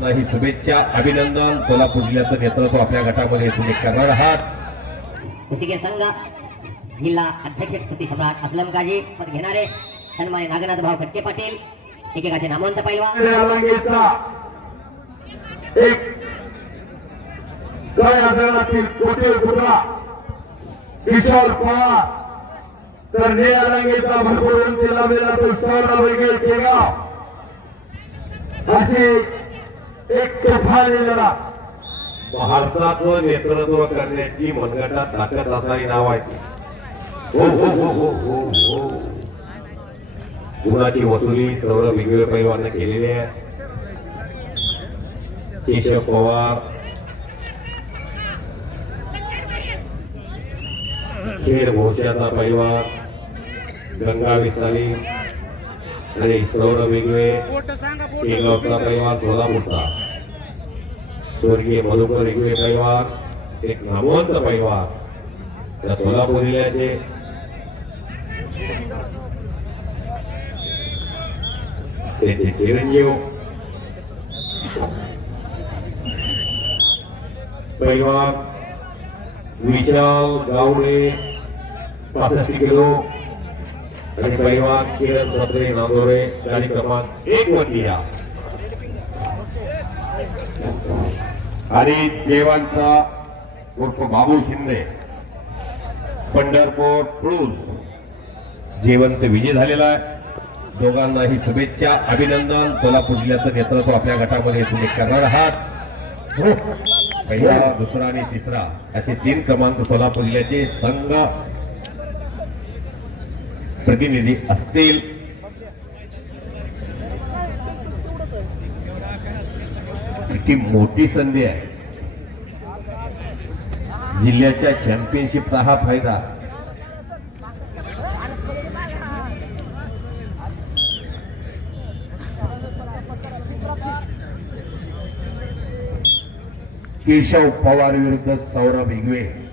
नाही शुभेच्छा अभिनंदन. सोलापूर जिल्ह्याचं नेतृत्व आपल्या गटामध्ये तुम्ही करणार आहात. कुस्तीगीर संघ जिल्हा अध्यक्ष कुस्ती सम्राट असलम काजी पद घेणारे सन्मान्य नागनाथ भाऊ खटके पाटील एकेकाचे नामवंत पैलवान. किशोर पवार तर निळ्या रंगेचा भरपूर उंची लाभलेला तो सौरभ वेगळे केगाव अशी एक तुफान लढा भारताचं नेतृत्व करण्याची मनगटात ताकद असणारी नाव आहे. हो हो हो हो हो हो. गुणाची वसुली सौरभ वेगवेगळ्या पैलवानं केलेली आहे. केशव पवार खेड भोश्याचा परिवार गंगा विसाली आणि सौरभ वेगळे शेगावचा परिवार सोलापूरचा. स्वर्गीय मधुकर वेगळे परिवार एक नामवंत परिवार. त्या सोलापूर जिल्ह्याचे त्याचे चिरंजीव. परिवार विशाल गावडे पासष्ट किलो. आणि पैलवान किरण सत्रे नांदोरे गाडी क्रमांक एक वरती या. आणि देवांचा उर्फ बाबू शिंदे पंढरपूर क्रूज जेवंत विजय झालेला आहे. दोघांनाही शुभेच्छा अभिनंदन. सोलापूर जिल्ह्याचं नेतृत्व आपल्या गटामध्ये तुम्ही करणार आहात. हो. पहिला दुसरा आणि तिसरा असे तीन क्रमांक सोलापूर जिल्ह्याचे संघ प्रतिनिधी असतील. किती मोठी संधी आहे. जिल्ह्याच्या चॅम्पियनशिपचा हा फायदा. केशव पवार विरुद्ध सौरभ इगवे.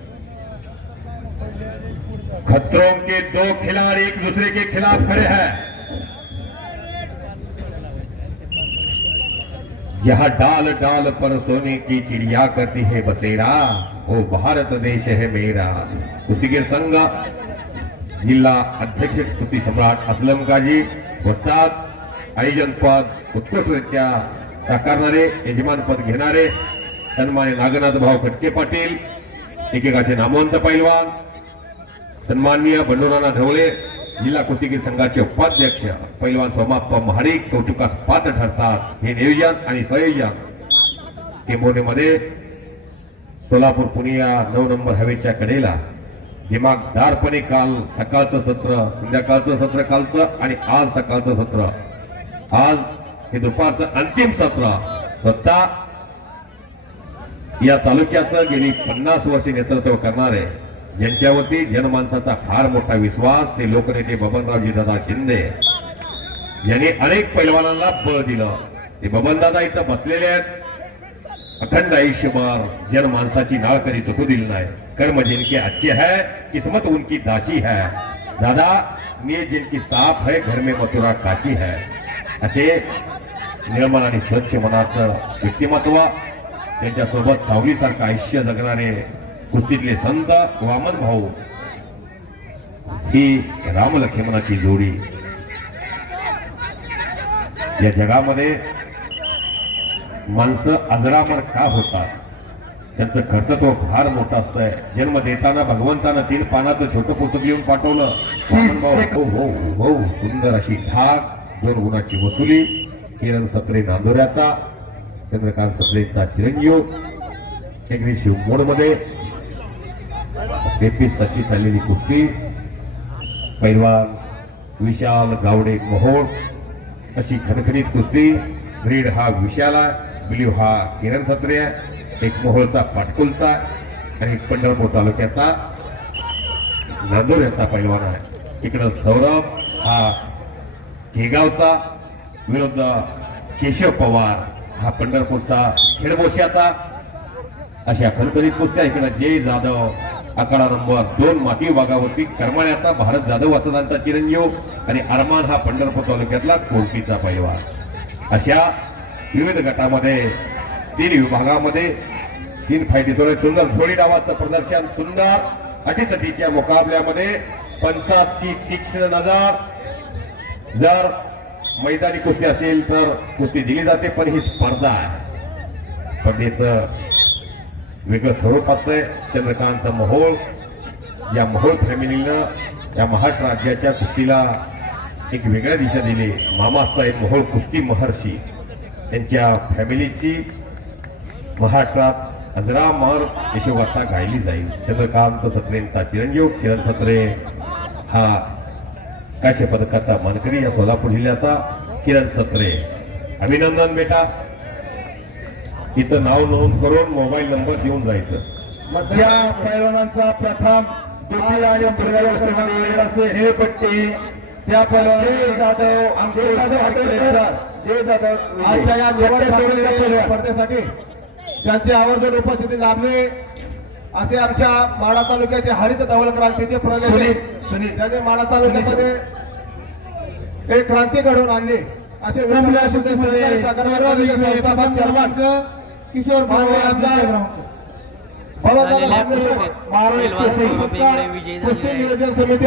खतरों के दो खिलाड़ी एक दूसरे के खिलाफ खड़े हैं। जहाँ डाल डाल पर सोने की चिड़िया करती है बसेरा। वो भारत देश है मेरा। उसी के संग जिला अध्यक्ष कुस्ती सम्राट असलम काजी वस्ताद आयोजन पद उत्कृष्टरित्या साकारणारे यजमान पद घेणारे सन्मान्य नागनाथ भाऊ खटके पाटील एकेकाचे नामवंत पैलवान सन्माननीय बंडोराना ढवळे जिल्हा कुस्तीगीर संघाचे उपाध्यक्ष पैलवान सोमाप्पा महाडिक कौतुकास पात्र ठरतात. हे नियोजन आणि संयोजन टेंभोर्णीमध्ये सोलापूर पुणे या नऊ नंबर हवेच्या कडेला. दिमागदारपणे काल सकाळचं सत्र संध्याकाळचं सत्र कालचं आणि आज सकाळचं सत्र. आज हे दुपारचं अंतिम सत्र. स्वतः या तालुक्याचं गेली पन्नास वर्षे नेतृत्व करणारे ज्यांच्यावरती जनमानसाचा फार मोठा विश्वास ते लोकनेते बबनरावजी दादा शिंदे यांनी अनेक पैलवानांना बळ दिलं. ते बबनदादा इथं बसलेले आहेत. अखंड आयुष्यभर जनमानसाची नाळ कधी चुकू दिली नाही. कर्म जिनके अच्छे है किस्मत उनकी दासी है. दादा मी जिनकी साफ है घर में मथुरा काशी है. असे निर्मळ आणि स्वच्छ मनाचं व्यक्तिमत्व त्यांच्यासोबत सावलीसारखं आयुष्य जगणारे कुस्तीतले संत वामन भाऊ ही रामलक्ष्मणाची जोडी या जगामध्ये माणसं अजरामर का होतात? त्यांचं कर्तृत्व फार मोठं असतंय. जन्म देताना भगवंतानं तीन पानाचं छोटं पुस्तक लिहून पाठवलं. हो हो हो सुंदर अशी ठाक दोन गुणाची वसुली किरण सत्रे नांदोऱ्याचा चंद्रकांत सत्रेचा चिरंजीव एकरी शिवमोडमध्ये तेहतीस सच्ची चाललेली कुस्ती. पैलवान विशाल गावडे मोहोळ. अशी खनखनीत कुस्ती. ग्रीड हा विशाला ब्ल्यू हा किरण सत्रे आहे एक मोहोळचा पाटकुलचा आणि एक पंढरपूर तालुक्याचा नांदोर पैलवान आहे. इकडं सौरभ हा केगावचा विरुद्ध केशव पवार हा पंढरपूरचा खेडबोश्याचा. अशा खणखणीत कुस्त्या इकडं जय जाधव आकडा नंबर दोन माही वाघावरती करमाळ्याचा भारत जाधव वासनांचा चिरंजीव आणि अरमान हा पंढरपूर तालुक्यातला कोर्टीचा पैलवान अशा विविध गटामध्ये तीन विभागामध्ये तीन फायदे सोडत सुंदर जोडी डावाचं प्रदर्शन सुंदर अटीतटीच्या मुकाबल्यामध्ये पंचाची तीक्ष्ण नजर. जर मैदानी कुस्ती असेल तर कुस्ती दिली जाते पण ही स्पर्धा आहे. स्पर्धेचं वेगळं स्वरूप असतंय. चंद्रकांत मोहोळ या मोहोळ फॅमिलीनं या महाराष्ट्र राज्याच्या कुस्तीला एक वेगळ्या दिशा दिली. मामासाहेब मोहोळ कुस्ती महर्षी. त्यांच्या फॅमिलीची महाराष्ट्रात अजरामर यशोगाथा गायली जाईल. चंद्रकांत सत्रेंचा चिरंजीव किरण सत्रे हा काश्य पदकाचा मानकरी या सोलापूर जिल्ह्याचा किरण सत्रे. अभिनंदन बेटा. इथं नाव नोंद करून मोबाईल नंबर देऊन जायचं. मध्या पैलवानांचा प्रथम द्वितीय आणि तृतीय क्रमांक येईल असे पट्टी. त्या पैलवान जाधव. आमचे जाधव हॉटेलकर जे जाधव. आजच्या या निवड स्पर्धेसाठी त्यांची आवर्जून उपस्थिती लाभली. असे आमच्या माडा तालुक्याचे हरित धवल क्रांतीचे प्रणेते सुनील त्यांनी माडा तालुक्यामध्ये एक क्रांती घडवून आणली. असे चेअरमन किशोर मानवे आमदार महाराष्ट्र कुस्ती. नियोजन समिती